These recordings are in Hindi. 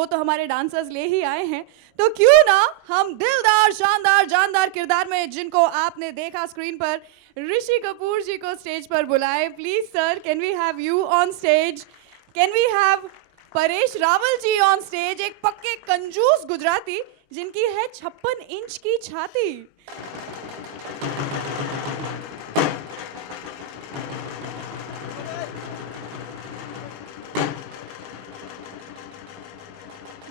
वो तो हमारे डांसर्स ले ही आए हैं, तो क्यों ना हम दिलदार शानदार जानदार किरदार में जिनको आपने देखा स्क्रीन पर, ऋषि कपूर जी को स्टेज पर बुलाए। Please sir, can we have you on stage? Can we have Paresh Rawal ji on stage? एक पक्के कंजूस गुजराती जिनकी है 56 इंच की छाती।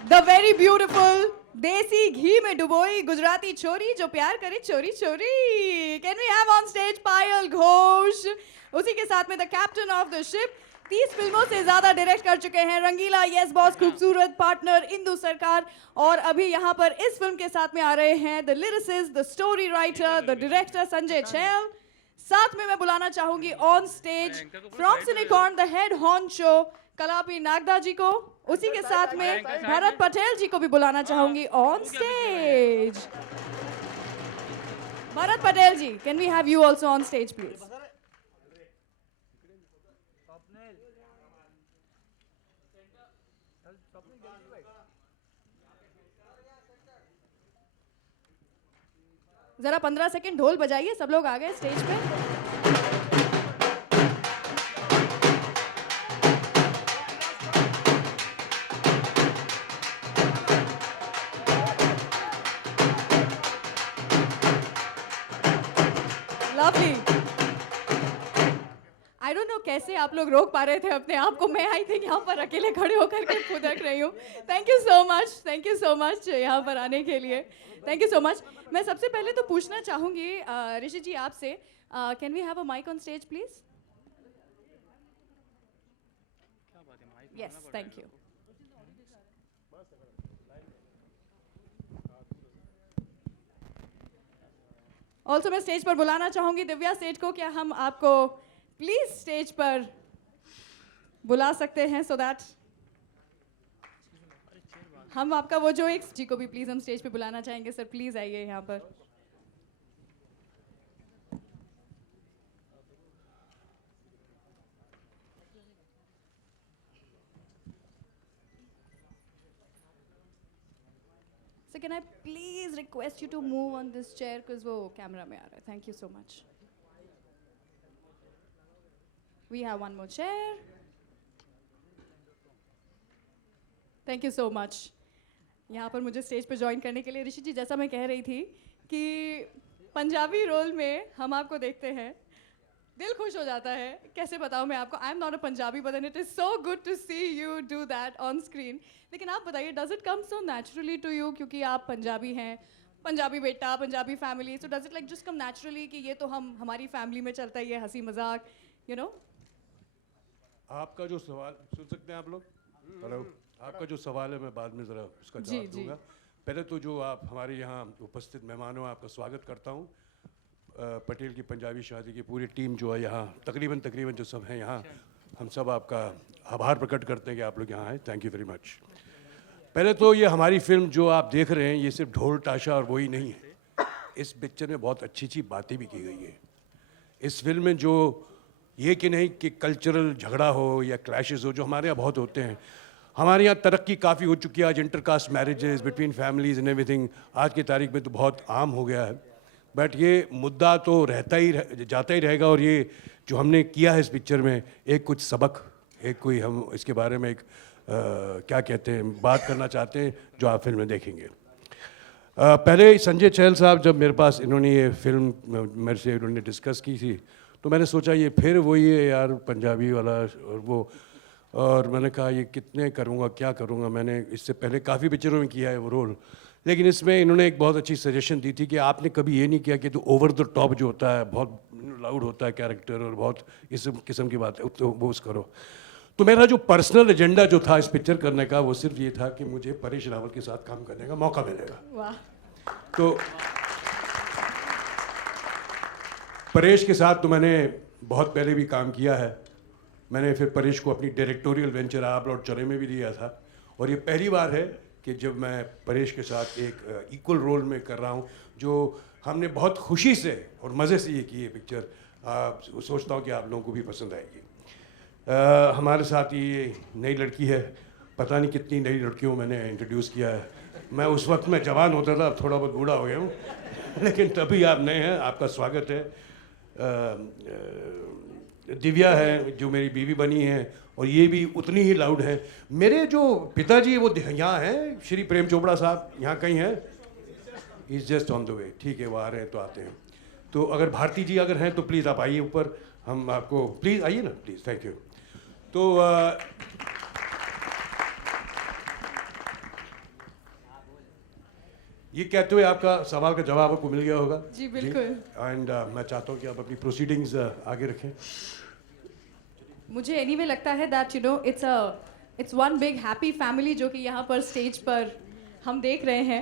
द वेरी ब्यूटिफुल, देसी घी में डुबोई गुजराती छोरी जो प्यार करे चोरी चोरी। Can we have on stage Payal Ghosh? उसी के साथ में the captain of the ship, 30 फिल्मों से ज्यादा डायरेक्ट कर चुके हैं, Rangeela, yes boss, Khoobsurat, partner, Indu Sarkar, और अभी यहाँ पर इस फिल्म के साथ में आ रहे हैं the lyricist, the story writer, the director Sanjay Chhail. साथ में मैं बुलाना चाहूंगी on stage from Cinecon the head honcho Kalapi Nagda ji को। उसी के साथ में भरत पटेल जी को भी बुलाना चाहूंगी on stage. Bharat Patel ji, can we have you also on stage please? जरा 15 सेकंड ढोल बजाइए, सब लोग आ गए स्टेज पे। लवली। आई डोंट नो कैसे आप लोग रोक पा रहे थे अपने आप को। मैं आई थिंक यहाँ पर अकेले खड़े होकर के खुदक रही हूँ। थैंक यू सो मच यहाँ पर आने के लिए। Thank you so much. मैं सबसे पहले तो पूछना चाहूँगी ऋषि जी आपसे, can we have a mike on stage please? Yes, thank you. Also मैं स्टेज पर बुलाना चाहूंगी दिव्या सेठ को। क्या हम आपको प्लीज स्टेज पर बुला सकते हैं सो दैट हम आपका वो जो एक जी को भी प्लीज हम स्टेज पे बुलाना चाहेंगे। सर प्लीज आइए यहाँ पर। Sir can I please request you to move on this chair because वो कैमरा में आ रहा है। Thank you so much. We have one more chair. Thank you so much यहाँ पर मुझे स्टेज पर ज्वाइन करने के लिए। ऋषि जी, जैसा मैं कह रही थी कि पंजाबी रोल में हम आपको देखते हैं, दिल खुश हो जाता है। कैसे बताऊँ मैं आपको, I am not a Punjabi but it is so good to see you do that on screen. लेकिन आप बताइए, does it come so naturally to you? क्योंकि आप पंजाबी हैं, पंजाबी बेटा, Punjabi family, so does it like just come naturally कि ये तो हमारी फैमिली में चलता ही है, हंसी मजाक, यू नो? आपका जो सवाल सुन सकते हैं आप लोग? हेलो, आपका जो सवाल है मैं बाद में ज़रा उसका जवाब दूंगा। पहले तो जो आप हमारे यहाँ उपस्थित मेहमान हो, आपका स्वागत करता हूँ। पटेल की पंजाबी शादी की पूरी टीम जो है यहाँ तकरीबन जो सब हैं यहाँ, हम सब आपका आभार प्रकट करते हैं कि आप लोग यहाँ आए। Thank you very much. पहले तो ये हमारी फिल्म जो आप देख रहे हैं, ये सिर्फ ढोल ताशा और वही नहीं है। इस पिक्चर में बहुत अच्छी अच्छी बातें भी की गई है। इस फिल्म में जो ये कि नहीं कि कल्चरल झगड़ा हो या क्लैशेस हो, जो हमारे यहाँ बहुत होते हैं। हमारे यहाँ तरक्की काफ़ी हो चुकी है, आज intercaste marriages between families and everything आज की तारीख में तो बहुत आम हो गया है। बट ये मुद्दा तो जाता ही रहेगा। और ये जो हमने किया है इस पिक्चर में, एक कुछ सबक, एक कोई हम इसके बारे में एक क्या कहते हैं बात करना चाहते हैं, जो आप फिल्म में देखेंगे। पहले संजय छैल साहब जब मेरे पास इन्होंने ये फिल्म मेरे से इन्होंने डिस्कस की थी, तो मैंने सोचा ये फिर वही है यार पंजाबी वाला और वो, और मैंने कहा ये कितने करूँगा, क्या करूँगा। मैंने इससे पहले काफ़ी पिक्चरों में किया है वो रोल, लेकिन इसमें इन्होंने एक बहुत अच्छी सजेशन दी थी कि आपने कभी ये नहीं किया कि तो ओवर द टॉप जो होता है, बहुत लाउड होता है कैरेक्टर और बहुत इस किस्म की बात है, तो वो उस करो। तो मेरा जो पर्सनल एजेंडा जो था इस पिक्चर करने का, वो सिर्फ ये था कि मुझे परेश रावल के साथ काम करने का मौका मिलेगा। तो परेश के साथ तो मैंने बहुत पहले भी काम किया है। मैंने फिर परेश को अपनी डायरेक्टोरियल वेंचर आप लौट चले में भी दिया था, और ये पहली बार है कि जब मैं परेश के साथ एक इक्वल रोल में कर रहा हूँ, जो हमने बहुत खुशी से और मज़े से ये की है पिक्चर। सोचता हूँ कि आप लोगों को भी पसंद आएगी। हमारे साथ ये नई लड़की है पता नहीं कितनी नई लड़कियों मैंने इंट्रोड्यूस किया है। मैं उस वक्त में जवान होता था, अब थोड़ा बहुत बूढ़ा हो गया हूँ लेकिन तभी आप नए हैं, आपका स्वागत है। दिव्या है जो मेरी बीवी बनी है, और ये भी उतनी ही लाउड है। मेरे जो पिताजी वो यहाँ हैं, श्री प्रेम चोपड़ा साहब यहाँ कहीं हैं, is just on the way. ठीक है, वो आ रहे हैं तो आते हैं। तो अगर भारती जी अगर हैं तो प्लीज़ आप आइए ऊपर, हम आपको प्लीज़ आइए ना प्लीज़, थैंक यू। तो ये कहते हुए आपका सवाल का जवाब आपको मिल गया होगा। जी बिल्कुल। एंड मैं चाहता हूँ कि आप अपनी प्रोसीडिंग्स आगे रखें। मुझे एनीवे लगता है that you know it's one big happy family जो कि यहाँ पर स्टेज पर हम देख रहे हैं।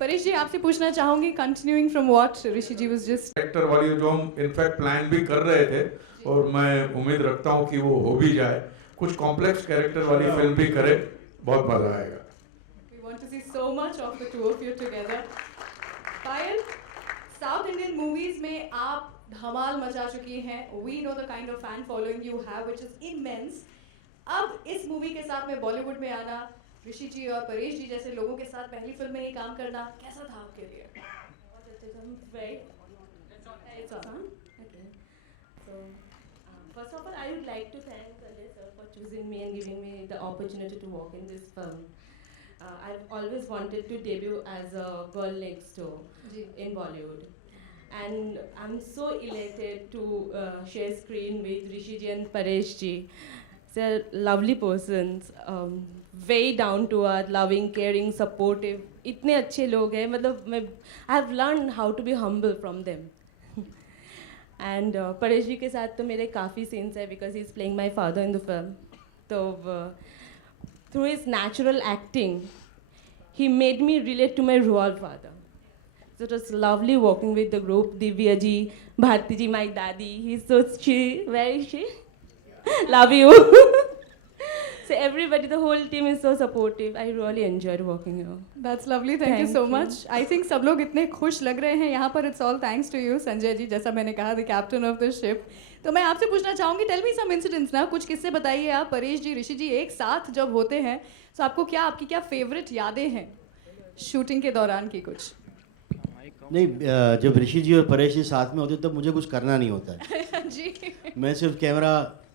परेश जी, आपसे पूछना चाहूंगी, continuing from what Rishi ji was just. Character वाली जो हम इनफैक्ट प्लान भी कर रहे थे, और मैं उम्मीद रखता हूँ कि वो हो भी जाए, कुछ कॉम्प्लेक्स कैरेक्टर वाली फिल्म भी करे, बहुत मजा आएगा। We want to see so much of the two of you together. Payal, south Indian movies में आप धमाल मचा चुकी हैं। We know the kind of fan following you have, which is immense. अब इस मूवी के साथ में बॉलीवुड में आना, ऋषि जी और परेश जी जैसे लोगों के साथ पहली फिल्म में ही काम करना कैसा था आपके लिए? It's on. Okay. So, first of all, I would like to thank Sanjay sir for choosing me and giving me the opportunity to work in this film. I've always wanted to debut as a girl next door in Bollywood. And I'm so elated to share screen with Rishi ji and Paresh ji. They're lovely persons, very down to earth, loving, caring, supportive. इतने अच्छे लोग हैं, मतलब मैं I've learned how to be humble from them. And Paresh जी के साथ तो मेरे काफ़ी सीन्स है because he's playing my father in the film. तो through his natural acting, he made me relate to my real father. So it was lovely working with the group. Divya ji, Bharti ji, my daddy. He's so where is she? Love you. So everybody, the whole team is so supportive. I really enjoyed working here. That's lovely. Thank you so Thank you. much. I think सब लोग इतने खुश लग रहे हैं यहाँ पर. It's all thanks to you, Sanjay ji. जैसा मैंने कहा, the captain of the ship. तो मैं आपसे पूछना चाहूँगी, tell me some incidents ना, कुछ किस्से बताइए आप. परेश जी, ऋषि जी एक साथ जब होते हैं, तो आपकी क्या फेवरेट यादें हैं शूटिंग के दौरान की कुछ? नहीं, जब ऋषि जी और परेश जी साथ में होते तब मुझे कुछ करना नहीं होता है जी. मैं सिर्फ कैमरा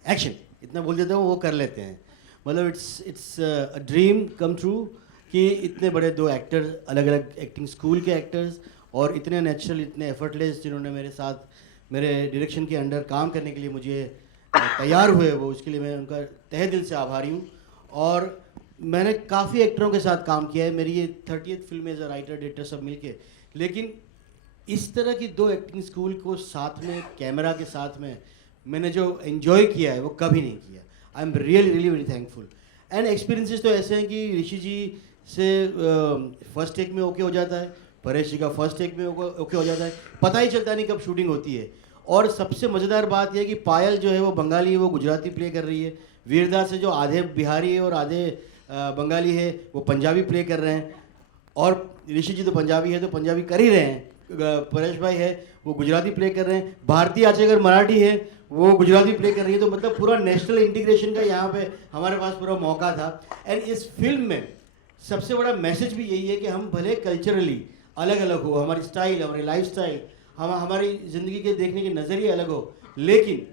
एक्शन इतना बोल देता हूँ, वो कर लेते हैं. मतलब it's a dream come true कि इतने बड़े दो एक्टर्स, अलग अलग एक्टिंग स्कूल के एक्टर्स, और इतने नेचुरल, इतने एफर्टलेस, जिन्होंने मेरे साथ मेरे डायरेक्शन के अंडर काम करने के लिए मुझे तैयार हुए, वो उसके लिए मैं उनका तहे दिल से आभारी हूँ. और मैंने काफ़ी एक्टरों के साथ काम किया है. मेरी ये 30th film as a writer director सब मिलके, लेकिन इस तरह की दो एक्टिंग स्कूल को साथ में कैमरा के साथ में मैंने जो एंजॉय किया है वो कभी नहीं किया. I am really really very thankful. And experiences तो ऐसे हैं कि ऋषि जी से फर्स्ट टेक में ओके हो जाता है, परेश जी का फर्स्ट टेक में ओके हो जाता है, पता ही चलता नहीं कब शूटिंग होती है. और सबसे मज़ेदार बात यह है कि पायल जो है वो बंगाली है, वो गुजराती प्ले कर रही है. वीरदास है जो आधे बिहारी है और आधे बंगाली है, वो पंजाबी प्ले कर रहे हैं. और ऋषि जी तो पंजाबी है तो पंजाबी कर ही रहे हैं. परेश भाई है वो गुजराती प्ले कर रहे हैं. भारती आचेगर मराठी है, वो गुजराती प्ले कर रही है. तो मतलब पूरा नेशनल इंटीग्रेशन का यहाँ पे हमारे पास पूरा मौका था. एंड इस फिल्म में सबसे बड़ा मैसेज भी यही है कि हम भले कल्चरली अलग अलग हो, हमारी स्टाइल, हमारी लाइफ स्टाइल, हमारी ज़िंदगी के देखने के नज़रिए अलग हो, लेकिन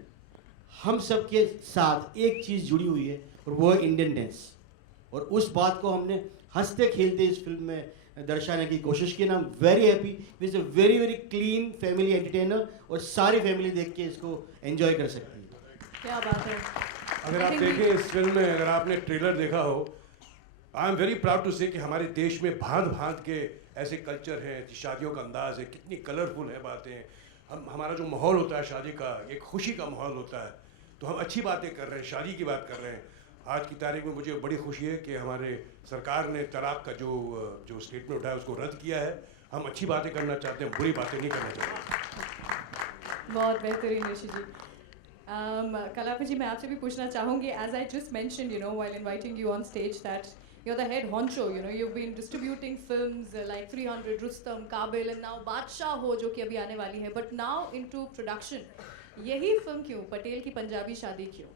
हम सब के साथ एक चीज़ जुड़ी हुई है और वो है इंडियन डांस. और उस बात को हमने हंसते खेलते इस फिल्म में दर्शाने की कोशिश की. ना very happy. It's a very very clean family entertainer, और सारी फैमिली देख के इसको एंजॉय कर सकती है. क्या बात है. अगर आप देखें इस फिल्म में, अगर आपने ट्रेलर देखा हो, I am very proud to say कि हमारे देश में भांत भांत के ऐसे कल्चर हैं, शादियों का अंदाज है, कितनी कलरफुल है बातें. हमारा जो माहौल होता है शादी का, एक खुशी का माहौल होता है. तो हम अच्छी बातें कर रहे हैं, शादी की बात कर रहे हैं. आज की तारीख में मुझे बड़ी खुशी है कि हमारे सरकार ने तलाक का जो स्टेटमेंट उठाया उसको रद्द किया है. हम अच्छी बातें करना चाहते हैं, बुरी बातें नहीं करना चाहते. बहुत बेहतरीन ऋषि जी. कलापति जी, मैं आपसे भी पूछना चाहूँगी, as I just mentioned you know while inviting you on stage that you're the head honcho, you know, you've been distributing films like 300, Rustam, Kabil, and now Badshah हो जो कि अभी आने वाली है. But now into production, यही फिल्म क्यों, पटेल की पंजाबी शादी क्यों?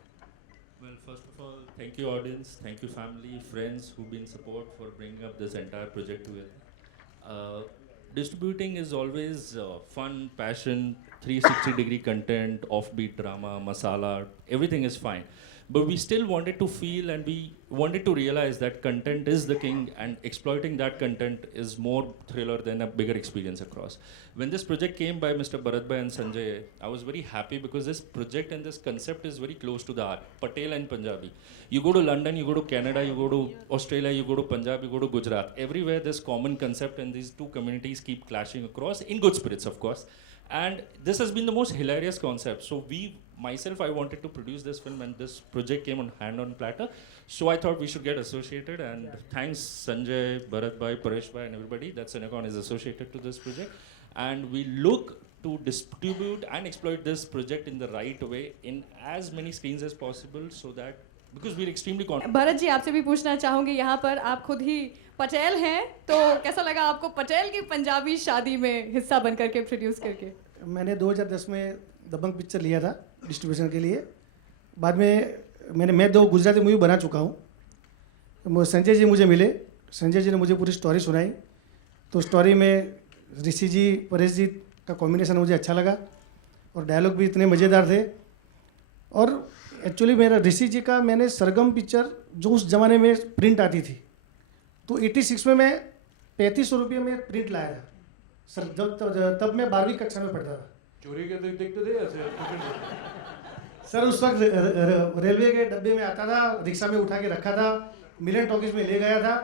Well, first of all, thank you, audience. Thank you, family, friends who've been support for bringing up this entire project together. Distributing is always fun, passion, 360-degree content, offbeat drama, masala, everything is fine. But we still wanted to feel and we wanted to realize that content is the king and exploiting that content is more thriller than a bigger experience across. When this project came by Mr. Bharatbhai and Sanjay, I was very happy because this project and this concept is very close to the heart, Patel and Punjabi. You go to London, you go to Canada, you go to Australia, you go to Punjab, you go to Gujarat. Everywhere this common concept and these two communities keep clashing across, in good spirits of course. And this has been the most hilarious concept. So I wanted to produce this film and this project came on hand on platter. So I thought we should get associated and thanks Sanjay, Bharatbhai, Pareshbhai and everybody that Cinecon is associated to this project. And we look to distribute and exploit this project in the right way in as many screens as possible so that because we're extremely confident. Bharat ji आपसे भी पूछना चाहूंगी यहाँ पर आप खुद ही पटेल हैं तो कैसा लगा आपको पटेल की पंजाबी शादी में हिस्सा बन करके प्रोड्यूस करके? मैंने 2010 में दबंग पिक्चर लिया था डिस्ट्रीब्यूशन के लिए। बाद में मैं 2 गुजराती मूवी बना चुका हूँ। संजय जी मुझे मिले, संजय जी ने मुझे पूरी स्टोरी सुनाई तो स्टोरी में ऋषि जी परेश जी का कॉम्बिनेशन मुझे अच्छा लगा और डायलॉग भी इतने मज़ेदार थे। और एक्चुअली मेरा ऋषि जी का मैंने सरगम पिक्चर जो उस ज़माने में प्रिंट आती थी तो 86 में मैं 3500 रुपये में प्रिंट लाया था सर। तब मैं 12वीं कक्षा में पढ़ता था। चोरी के देखते थे ऐसे सर उस वक्त रेलवे के डब्बे में आता था, रिक्शा में उठा के रखा था, मिलन टॉकीज में ले गया था।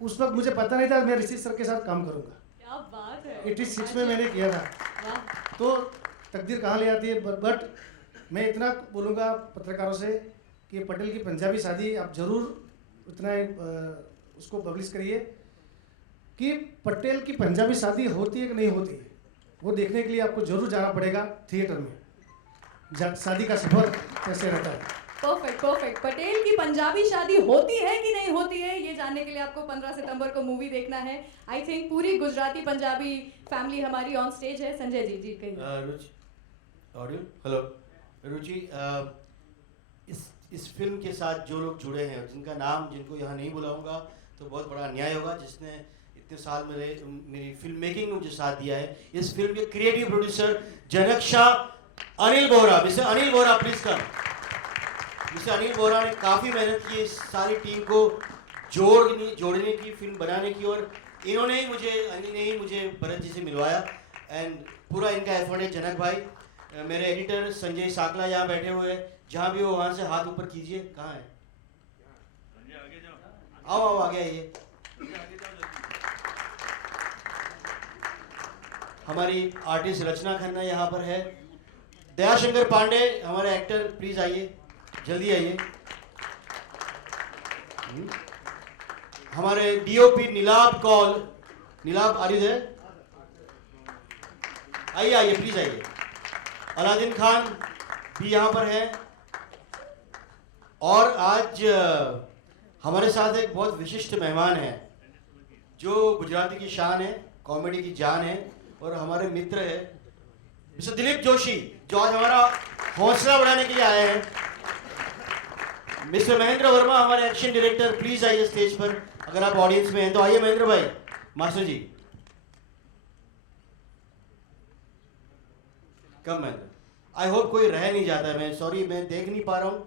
उस वक्त मुझे पता नहीं था मैं ऋषि सर के साथ काम करूँगा। क्या बात है। 86 में मैंने किया था। तो तकदीर कहाँ ले आती है। बट मैं इतना बोलूँगा पत्रकारों से कि पटेल की पंजाबी शादी आप ज़रूर उतना उसको पब्लिश करिए कि पटेल की पंजाबी शादी होती है कि नहीं होती है, वो देखने के लिए आपको ज़रूर जाना पड़ेगा थिएटर में शादी का सफर कैसे रहता है। परफेक्ट। पटेल की पंजाबी शादी होती है कि नहीं होती है ये जानने के लिए आपको 15 सितंबर को मूवी देखना है। आई थिंक पूरी गुजराती पंजाबी फैमिली हमारी ऑन स्टेज है। संजय जी कहिए। रुचि ऑडियो हेलो रुचि, इस फिल्म के साथ जो लोग जुड़े हैं जिनका नाम जिनको यहाँ नहीं बुलाऊंगा तो बहुत बड़ा अन्याय होगा, जिसने इतने साल मेरी फिल्म मेकिंग में मुझे साथ दिया है। इस फिल्म के creative producer Janak Shah, Anil Bohra, mister Anil Bohra please come. Mister Anil Bohra ने काफ़ी मेहनत की इस सारी टीम को जोड़ने की, फिल्म बनाने की, और अनिल ने ही मुझे भरत जी से मिलवाया एंड पूरा इनका एफर्ट है। जनक भाई, मेरे एडिटर संजय साकला यहाँ बैठे हुए हैं, जहाँ भी हो वहाँ से हाथ ऊपर कीजिए। कहाँ है? आओ आगे आइए। हमारी आर्टिस्ट रचना खन्ना यहाँ पर है। दयाशंकर पांडे हमारे एक्टर, प्लीज आइए, जल्दी आइए। हमारे डीओपी नीलाभ कौल, नीलाभ आरिद है, आइए प्लीज आइए। अलादीन खान भी यहाँ पर है। और आज हमारे साथ एक बहुत विशिष्ट मेहमान है जो गुजराती की शान है, कॉमेडी की जान है और हमारे मित्र है मिस्टर दिलीप जोशी, जो आज हमारा हौसला बढ़ाने के लिए आए हैं। मिस्टर महेंद्र वर्मा हमारे एक्शन डायरेक्टर, प्लीज आइए स्टेज पर। अगर आप ऑडियंस में हैं तो आइए महेंद्र भाई। Master ji come Mahendra. I hope कोई रह नहीं जाता है। मैं सॉरी, मैं देख नहीं पा रहा हूँ।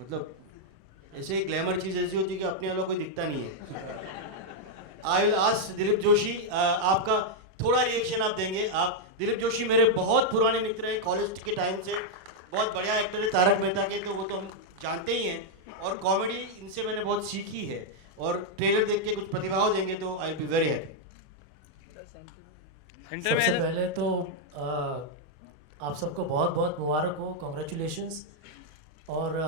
मतलब ऐसे ही ग्लैमर चीज ऐसी होती है कि अपने वालों को दिखता नहीं है। I will ask Dilip Joshi, आपका थोड़ा रिएक्शन आप देंगे। आप दिलीप जोशी मेरे बहुत पुराने मित्र हैं, कॉलेज के टाइम से, बहुत बढ़िया एक्टर है तारक मेहता के, तो वो तो हम जानते ही हैं। और कॉमेडी इनसे मैंने बहुत सीखी है और ट्रेलर देख के कुछ प्रतिभाव देंगे तो आई बी वेरी हैप्पी। सबसे पहले तो आप सबको बहुत बहुत मुबारक हो, कॉन्ग्रेचुलेशंस। और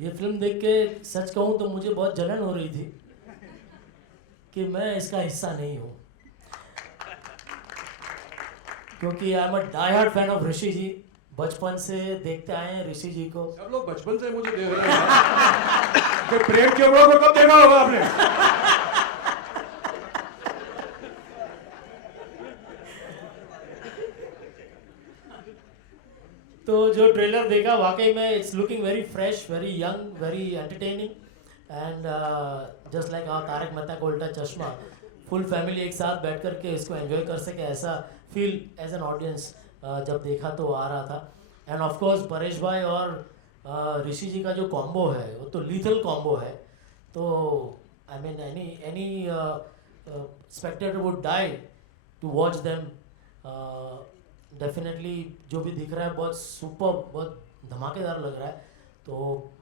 ये फिल्म देख के सच कहूँ तो मुझे बहुत जलन हो रही थी कि मैं इसका हिस्सा नहीं हूँ, क्योंकि I am a die hard fan of Rishi ji. बचपन से देखते आए हैं ऋषि जी को। सब लोग बचपन से मुझे देख रहे हैं। तो प्रेम चोपड़ा को कब देखा होगा आपने? तो जो ट्रेलर देखा वाकई में it's looking very fresh, very young, very entertaining and just like our Taarak Mehta Ka Ooltah चश्मा, फुल फैमिली एक साथ बैठ कर के इसको एंजॉय कर सके ऐसा फील एज एन ऑडियंस जब देखा तो आ रहा था. एंड ऑफ कोर्स परेश भाई और ऋषि जी का जो कॉम्बो है वो तो लीथल कॉम्बो है. तो I mean any spectator would die to watch them. Definitely जो भी दिख रहा है बहुत सुपर, बहुत धमाकेदार लग रहा है. तो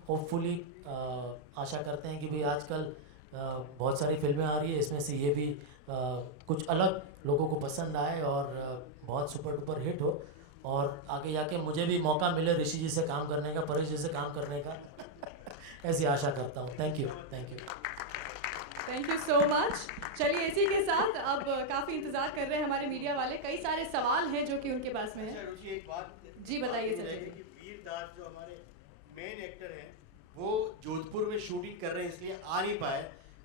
होपफुली आशा करते हैं कि भाई आजकल बहुत सारी फिल्में आ रही है, इसमें से ये भी कुछ अलग लोगों को पसंद आए और बहुत सुपर डुपर हिट हो और आगे जाके मुझे भी मौका मिले ऋषि जी से काम करने का, परेश जी से काम करने का, ऐसी आशा करता हूँ. Thank you, thank you. Thank you so much. चलिए इसी के साथ अब काफ़ी इंतज़ार कर रहे हैं हमारे मीडिया वाले. कई सारे सवाल हैं जो कि उनके पास में है. रुचि, एक बात जी बताइए सर. कि वीर दास जो हमारे मेन एक्टर हैं वो जोधपुर में शूटिंग कर रहे हैं इसलिए आ नहीं पाए,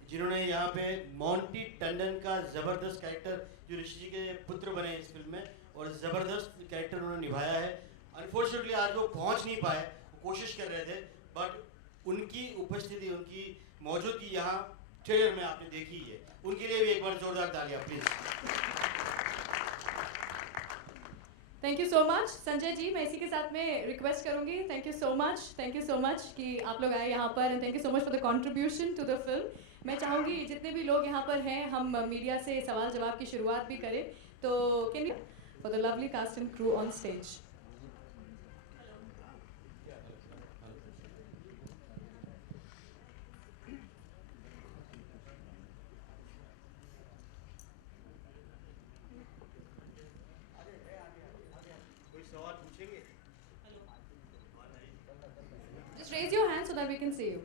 जिन्होंने यहाँ पे मोंटी टंडन का ज़बरदस्त कैरेक्टर जो ऋषि जी के पुत्र बने हैं इस फिल्म में और ज़बरदस्त कैरेक्टर उन्होंने निभाया है. अनफॉर्चुनेटली आज वो पहुँच नहीं पाए, वो कोशिश कर रहे थे, बट उनकी उपस्थिति, उनकी मौजूदगी यहाँ ट्रेलर में आपने देखी है. उनके लिए भी एक बार जोरदार तालियां please. Thank you so much. Sanjay ji, मैं इसी के साथ में रिक्वेस्ट करूंगी. थैंक यू सो मच कि आप लोग आए यहाँ पर and thank you so much for the contribution to the film. मैं चाहूँगी जितने भी लोग यहाँ पर हैं हम मीडिया से सवाल जवाब की शुरुआत भी करें. तो can you for the lovely cast and crew on stage. Just raise your hand so that we can see you.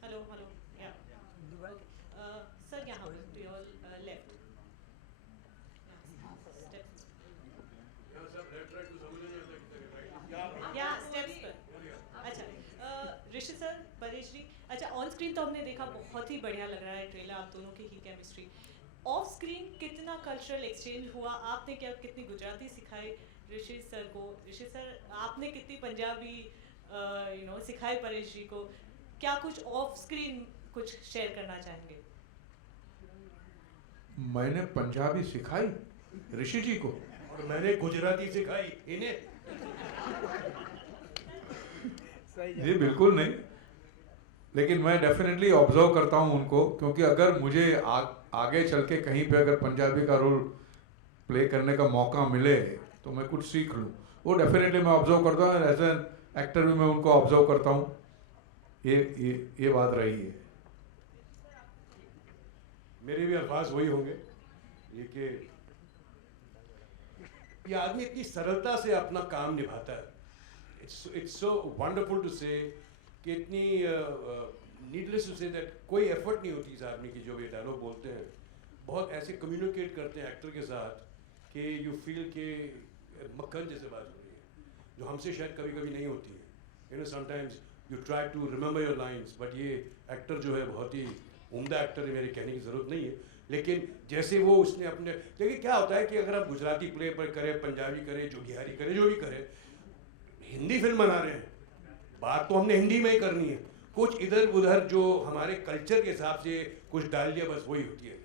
Hello, yeah. Sir, यहाँ पर to your left. Yeah, steps पर. अच्छा, ऋषि सर, परेश जी, अच्छा ऑन स्क्रीन तो हमने देखा बहुत ही बढ़िया लग रहा है ट्रेलर, आप दोनों की ही केमिस्ट्री. ऑफ स्क्रीन कितना कल्चरल एक्सचेंज हुआ, आपने क्या कितनी गुजराती सिखाई ऋषि सर को, ऋषि सर आपने कितनी पंजाबी सिखाई परेश जी को, क्या कुछ ऑफ स्क्रीन कुछ शेयर करना चाहेंगे? मैंने पंजाबी सिखाई ऋषि जी को और मैंने गुजराती सिखाई इन्हें. जी बिल्कुल नहीं, लेकिन मैं डेफिनेटली ऑब्जर्व करता हूँ उनको, क्योंकि अगर मुझे आगे चल के कहीं पे अगर पंजाबी का रोल प्ले करने का मौका मिले तो मैं कुछ सीख लूँ, वो डेफिनेटली मैं ऑब्जर्व करता हूँ. एज एन एक्टर भी मैं उनको ऑब्जर्व करता हूँ. ये बात रही है. मेरे भी अल्फाज वही होंगे ये कि ये आदमी इतनी सरलता से अपना काम निभाता है. It's so wonderful to say कि इतनी नीडलेस टू से दैट कोई एफर्ट नहीं होती इस आदमी की. जो ये डायलॉग बोलते हैं बहुत ऐसे कम्युनिकेट करते हैं एक्टर के साथ कि यू फील के मक्खन जैसे बात हो रही है, जो हमसे शायद कभी कभी नहीं होती है. You know sometimes you try to remember your lines, but ये एक्टर जो है बहुत ही उम्दा एक्टर है, मेरे कहने की ज़रूरत नहीं है. लेकिन जैसे वो उसने अपने, देखिए क्या होता है कि अगर आप गुजराती प्ले पर करें, पंजाबी करें, जो बिहारी करें, जो भी करें, हिंदी फिल्म बना रहे हैं, बात तो हमने हिंदी में ही करनी है. कुछ इधर उधर जो हमारे कल्चर के हिसाब से कुछ डाल दिया, बस वही होती है.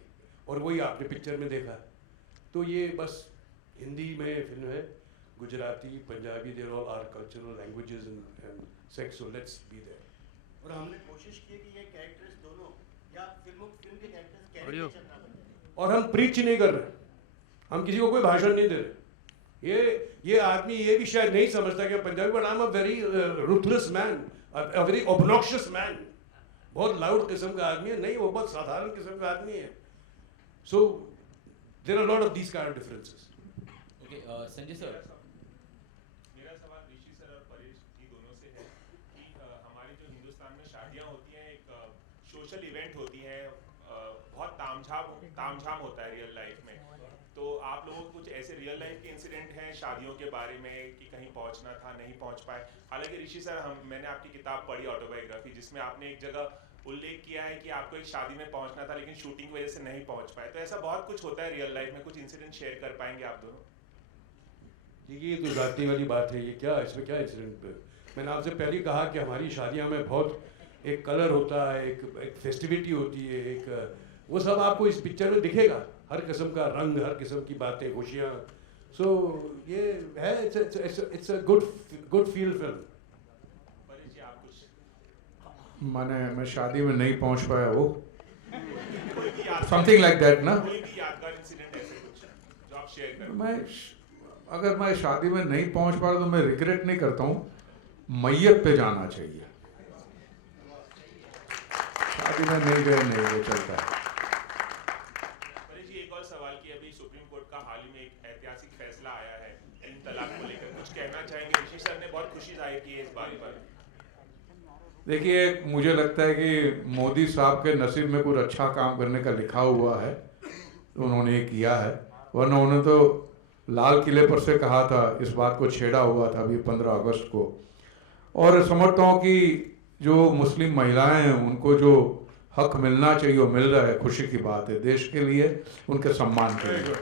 और वही आपने पिक्चर में देखा. तो ये बस हिंदी में फिल्म है, Gujarati, Punjabi, there all are cultural languages and sex, so let's be there. और हमने कोशिश की कि ये कैरेक्टर्स दोनों या फिल्म के कैरेक्टर्स कैरेक्टर ना बने. और हम प्रीच नहीं कर रहे, हम किसी को कोई भाषण नहीं दे रहे. ये आदमी ये भी शायद नहीं समझता कि पंजाबी पर नाम a very ruthless man, a very obnoxious man. बहुत लाउड किस्म का आदमी है. नहीं, वो बहुत साधारण किस्म का आदमी है. So there are lot of these kind of differences. Okay, Sanjay sir, मेरा सवाल ऋषि सर और परेश जी दोनों से है कि हमारे जो हिंदुस्तान में शादियां होती हैं एक सोशल इवेंट होती हैं, बहुत तामझाम होता है रियल लाइफ में. तो आप लोगों को कुछ ऐसे रियल लाइफ के इंसिडेंट हैं शादियों के बारे में कि कहीं पहुंचना था नहीं पहुंच पाए? हालांकि ऋषि सर, मैंने आपकी किताब पढ़ी ऑटोबायोग्राफी, जिसमें आपने एक जगह उल्लेख किया है कि आपको एक शादी में पहुंचना था लेकिन शूटिंग की वजह से नहीं पहुंच पाए। तो ऐसा बहुत कुछ होता है रियल लाइफ में, कुछ इंसिडेंट शेयर कर पाएंगे आप दोनों? देखिए, ये तो जाती वाली बात है, ये क्या इसमें क्या इंसिडेंट? मैंने आपसे पहले ही कहा कि हमारी शादियां में बहुत एक कलर होता है, एक फेस्टिविटी होती है, एक वो सब आपको इस पिक्चर में दिखेगा, हर किस्म का रंग, हर किस्म की बातें, खुशियाँ। सो ये है, it's a good feel film. Paresh ji, आप कुछ? मैं शादी में नहीं पहुंच पाया, वो कोई भी यादगार- समथिंग लाइक दैट ना। कोई भी यादगार इंसिडेंट ऐसे कुछ जो आप शेयर करें? अगर मैं शादी में नहीं पहुंच पा रहा तो मैं रिग्रेट नहीं करता हूँ, मैयत पे जाना चाहिए। शादी में नहीं गए, नहीं वो चलता है। परेश जी, एक और सवाल कि अभी सुप्रीम कोर्ट का हाल ही में एक ऐतिहासिक फैसला आया है 3 तलाक को लेकर, कुछ कहना चाहेंगे? ऋषि सर ने बहुत खुशी जाहिर की है इस बारे पर। देखिए, मुझे लगता है कि मोदी साहब के नसीब में कुछ अच्छा काम करने का लिखा हुआ है, तो उन्होंने ये किया है। वरना उन्होंने तो लाल किले पर से कहा था, इस बात को छेड़ा हुआ था अभी 15 अगस्त को। और समझता हूँ कि जो मुस्लिम महिलाएं हैं उनको जो हक मिलना चाहिए वो मिल रहा है, खुशी की बात है, देश के लिए, उनके सम्मान के लिए।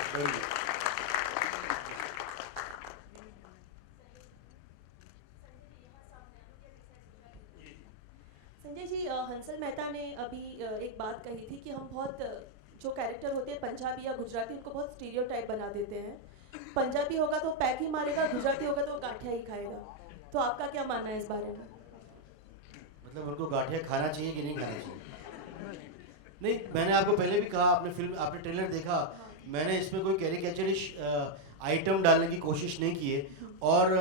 संजय जी, हंसल मेहता ने अभी एक बात कही थी कि हम बहुत जो कैरेक्टर होते हैं पंजाबी या गुजराती, उनको बहुत स्टीरियोटाइप बना देते हैं। पंजाबी होगा तो पैक ही मारेगा, गुजराती होगा तो गाठिया ही खाएगा। तो आपका क्या मानना है इस बारे में? मतलब उनको गाठिया खाना चाहिए कि नहीं खाना चाहिए? नहीं, मैंने आपको पहले भी कहा, आपने ट्रेलर देखा, मैंने इसमें कोई कैरिकेचरिश आइटम डालने की कोशिश नहीं की है। और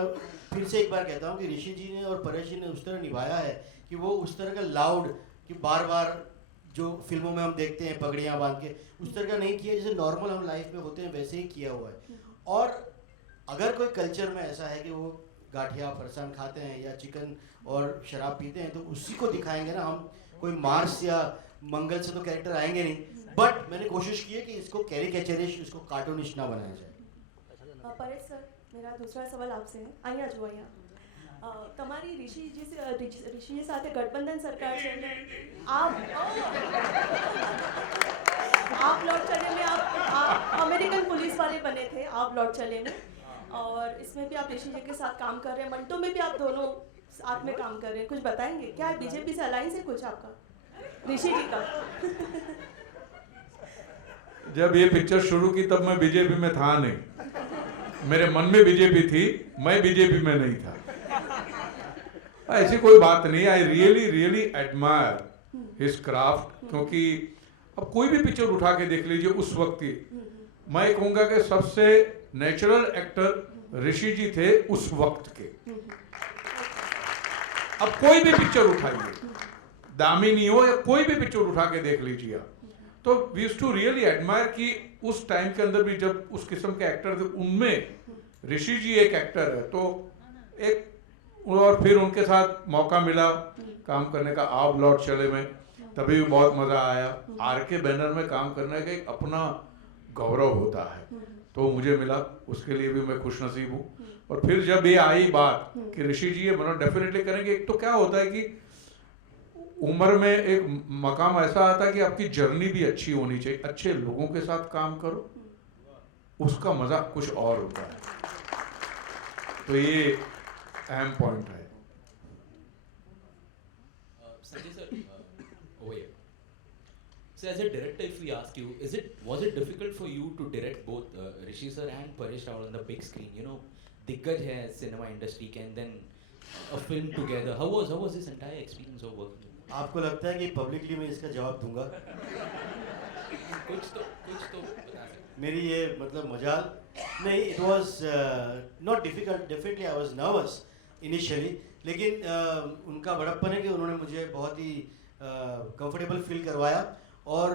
फिर से एक बार कहता हूँ कि ऋषि जी ने और परेश जी ने उस तरह निभाया है कि वो उस तरह का लाउड कि बार बार जो फिल्मों में हम देखते हैं पगड़ियाँ बांध के, उस तरह का नहीं किया, जैसे नॉर्मल हम लाइफ में होते हैं वैसे ही किया हुआ है। और अगर कोई कल्चर में ऐसा है कि वो गाठिया फरसान खाते हैं या चिकन और शराब पीते हैं, तो उसी को दिखाएंगे ना हम। कोई मार्स या मंगल से तो कैरेक्टर आएंगे नहीं, बट मैंने कोशिश की है कि इसको कैरिकेचरिश, इसको कार्टूनिश ना बनाया जाए। परेश सर, मेरा दूसरा सवाल आपसे है। અહીંયા જુઓ, અહીંયા તમારી ऋषिजी સાથે ગઠબંધન સરકાર છે ને, आप लौट चले में आप अमेरिकन पुलिस वाले बने थे, आप लौट चले में, और इसमें भी आप ऋषि जी के साथ काम कर रहे हैं, मंटो में भी आप दोनों साथ में काम कर रहे हैं। कुछ बताएंगे क्या बीजेपी से अलायंस है कुछ आपका ऋषि जी का? जब ये पिक्चर शुरू की तब मैं बीजेपी में था नहीं, मेरे मन में बीजेपी थी, मैं बीजेपी में नहीं था। ऐसी कोई बात नहीं। I really admire his craft, क्योंकि अब कोई भी पिक्चर उठा के देख लीजिए उस वक्त की, मैं कहूँगा कि सबसे नेचुरल एक्टर ऋषि जी थे उस वक्त के। अब कोई भी पिक्चर उठाइए, दामिनी हो या कोई भी पिक्चर उठा के देख लीजिए, तो we used to really admire कि उस टाइम के अंदर भी जब उस किस्म के एक्टर थे, उनमें ऋषि जी एक एक्टर है। तो एक, और फिर उनके साथ मौका मिला काम करने का आप लौट चले में, तभी भी बहुत मज़ा आया। आर के बैनर में काम करने का एक अपना गौरव होता है, तो मुझे मिला, उसके लिए भी मैं खुश नसीब हूँ। और फिर जब ये आई बात कि ऋषि जी ये मतलब डेफिनेटली करेंगे, एक तो क्या होता है कि उम्र में एक मकाम ऐसा आता है कि आपकी जर्नी भी अच्छी होनी चाहिए, अच्छे लोगों के साथ काम करो, उसका मज़ा कुछ और होता है। तो ये अहम पॉइंट है। Sanjay sir, over here. So as a director, if we ask you, was it difficult for you to direct both Rishi sir and Paresh Rawal on the big screen? You know, दिग्गज है cinema industry के, and then a film together. How was this entire experience of working? आपको लगता है कि पब्लिकली मैं इसका जवाब दूंगा? कुछ तो बता सकते। मेरी ये मतलब मजाल नहीं, it was not difficult, definitely I was nervous initially, लेकिन उनका बड़प्पन है कि उन्होंने मुझे बहुत ही कंफर्टेबल फील करवाया। और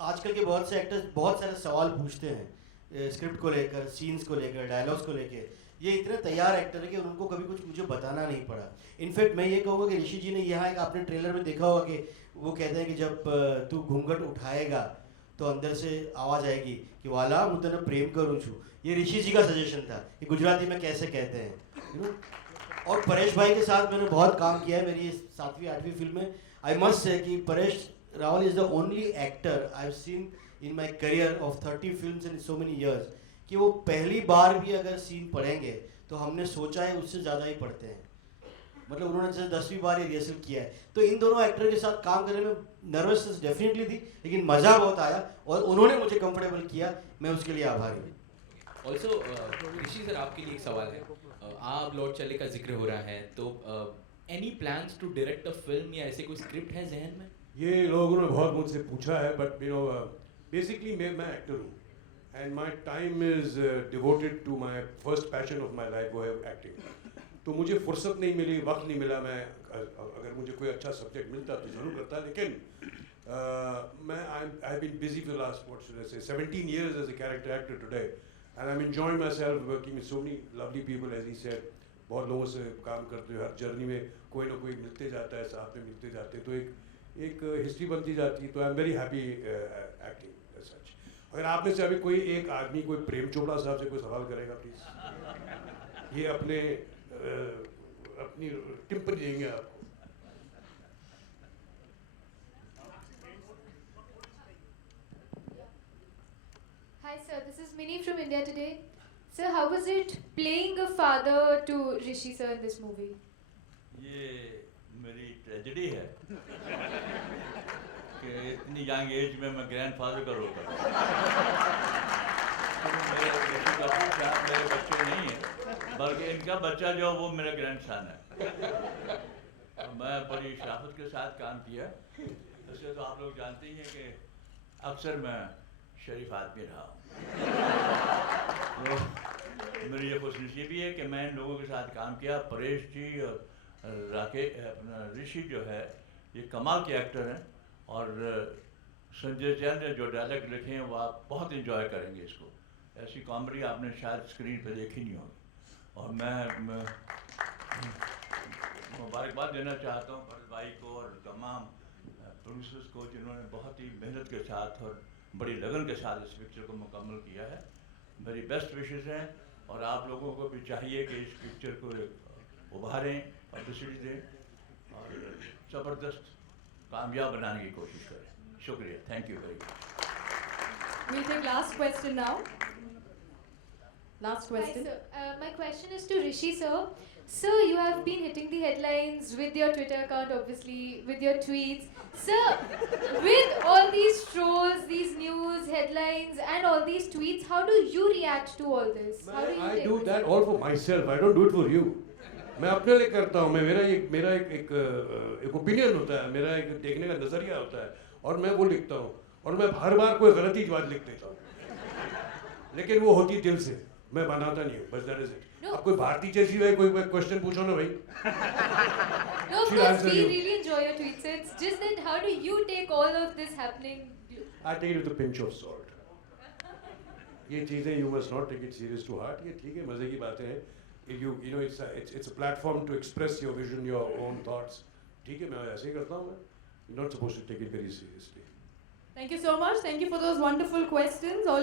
आजकल के बहुत से एक्टर्स बहुत सारे सवाल पूछते हैं स्क्रिप्ट को लेकर, सीन्स को लेकर, डायलॉग्स को लेकर। ये इतने तैयार एक्टर है कि उनको कभी कुछ मुझे बताना नहीं पड़ा। इनफैक्ट मैं ये कहूँगा कि ऋषि जी ने यहाँ एक आपने ट्रेलर में देखा होगा कि वो कहते हैं कि जब तू घूंघट उठाएगा तो अंदर से आवाज़ आएगी कि वाला હું તને પ્રેમ કરું છું. ये ऋषि जी का सजेशन था कि गुजराती में कैसे कहते हैं, you know? और परेश भाई के साथ मैंने बहुत काम किया है मेरी 7वीं 8वीं फिल्म में. आई मस्ट से कि Paresh Rawal is the only actor I have seen in my career of 30 films in so many years कि वो पहली बार भी अगर सीन पढ़ेंगे तो हमने सोचा है उससे ज़्यादा ही पढ़ते हैं. मतलब उन्होंने जैसे 10वीं बार ही रिहर्सल किया है. तो इन दोनों एक्टर के साथ काम करने में नर्वसनेस डेफिनेटली थी, लेकिन मज़ा बहुत आया और उन्होंने मुझे कंफर्टेबल किया. मैं उसके लिए आभारी हूँ. ऑल्सो ऋषि सर, आपके लिए एक सवाल है. आप लौट चले का जिक्र हो रहा है, तो any plans to direct a film या ऐसे कोई स्क्रिप्ट है जहन में? ये लोगों ने बहुत मुझसे पूछा है, बट यू नो बेसिकली मैं एक्टर हूँ and my time is devoted to my first passion of my life, वो है एक्टिंग. तो मुझे फुर्सत नहीं मिली, वक्त नहीं मिला. मैं अगर मुझे कोई अच्छा सब्जेक्ट मिलता तो ज़रूर करता, लेकिन मैं I been busy for last what should I say 17 years as a character actor today and I am enjoying myself working with so many lovely people as he said. बहुत लोगों से काम करते हो, हर जर्नी में कोई ना कोई मिलते जाता है, साथ में मिलते जाते हैं, तो एक हिस्ट्री बनती जाती है. तो I am very happy acting as such. अगर आप में से अभी कोई एक आदमी कोई प्रेम चोपड़ा साहब से कोई सवाल करेगा प्लीज़. ये अपनी टिप्पणी देंगे आपको. Hi sir, this is Mini from India Today. Sir, how was it playing a father to Rishi sir in this movie? ये मेरी ट्रेजेडी है कि इतनी यंग एज में मैं ग्रैंडफादर का रोल कर रहा हूँ. मेरे ऋषि कपूर साहब मेरे बच्चे नहीं हैं, बल्कि इनका बच्चा जो वो मेरा ग्रैंडसन है. मैं बड़ी शराफत के साथ काम किया. वैसे तो आप लोग जानते ही हैं कि अक्सर मैं शरीफ आदमी रहा हूँ. तो मेरी ये खुशनसीबी है कि मैं इन लोगों के साथ काम किया. परेश जी और अपना ऋषि जो है ये कमाल के एक्टर हैं, और संजय जैन ने जो डायलॉग लिखे हैं वो आप बहुत इंजॉय करेंगे इसको. ऐसी कॉमेडी आपने शायद स्क्रीन पे देखी नहीं होगी. और मैं मुबारकबाद देना चाहता हूँ भरत भाई को और तमाम प्रोड्यूसर्स को जिन्होंने बहुत ही मेहनत के साथ और बड़ी लगन के साथ इस पिक्चर को मुकम्मल किया है. मेरी बेस्ट विशेस हैं, और आप लोगों को भी चाहिए कि इस पिक्चर को उभारें, पब्लिसिटी दें और ज़बरदस्त कामयाब बनाने की कोशिश करें. शुक्रिया. Thank you very much. We'll take last question now. Last question. Hi sir, my question is to Rishi sir. Sir, you have been hitting the headlines with your Twitter account, obviously, with your tweets. Sir, with all these trolls, these news headlines, and all these tweets, how do you react to all this? How do you I take do it? that all for myself. I don't do it for you. मैं अपने लिए करता हूँ. मेरा एक ओपिनियन होता है, मेरा एक देखने का नज़रिया होता है, और मैं वो लिखता हूँ. और मैं हर बार कोई गलती बात लिख देता हूँ, लेकिन वो होती दिल से, मैं बनाता नहीं हूँ. बस दैट इज इट. आप कोई भारतीय जैसी है, कोई क्वेश्चन पूछो ना भाई. No, of course, we really enjoy your tweets. It's just that how do you take all of this happening? I take it with a pinch of salt. ये चीज़ें you must not take it serious to heart. ये ठीक है, मज़े की बातें हैं. You know it's a platform to express your vision, your own thoughts. ठीक है, मैं ऐसे ही करता हूँ. You're not supposed to take it very seriously. Thank you so much. Thank you for those wonderful questions. All